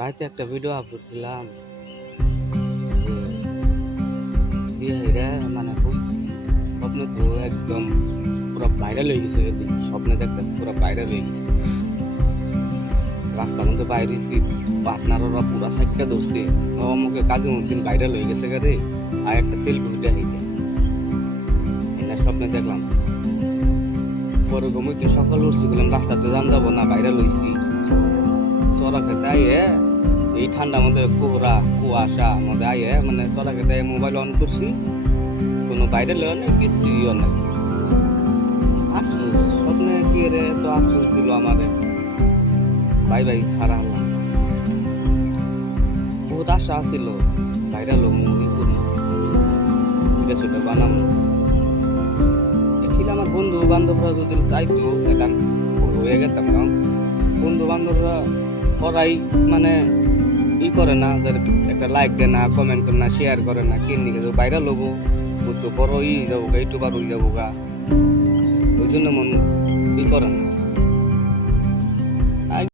রাতে একটা video upload দিলাম দিয়ে হেরা মানে স্বপ্নে তো একদম পুরো ভাইরাল হয়ে গেছে। স্বপ্নে দেখতেছি পুরো ভাইরাল হয়ে গেছে। রাস্তার মধ্যে বাইরেছি, পার্টনাররা পুরা সাইডটা ধরছে, ও আমাকে কাজে মধ্যে ভাইরাল হয়ে গেছে গাড়ি। আর একটা সেলফি উঠে হইতে এটা স্বপ্নে দেখলাম। পরে ঘুমিয়েছি, সকাল উঠছি, গেলাম রাস্তাতে যান যাবো না, ভাইরাল হয়েছি। চড়া খেতে আইয়ে এই ঠান্ডার মধ্যে কুয়াশা মধ্যে আইয়ে মানে চড়া খেতে মোবাইল অন করছি, কোনো ভাইরাল হয় না, কিছুই হয় না। আফসোস, স্বপ্নে কি রে তো আফসোস দিল আমারে। ভাই ভাই খারাপ হলাম। বহুত আশা আছিল ভাইরাল মুভি করি, ভিডিও সেটা বানাবো। ছিল আমার বন্ধু বান্ধবরা যদি চাইতো এটা হয়ে গেতাম। কারণ বন্ধু বান্ধবরা ওরাই মানে ই করে না, একটা লাইক দেয় না, কমেন্ট করে না, শেয়ার করে না, কে নিকে ভাইরাল হবো তো বড় ই যাবো গা, ইউটিউবার হয়ে যাবো গা, ওই জন্য মন ই করে না।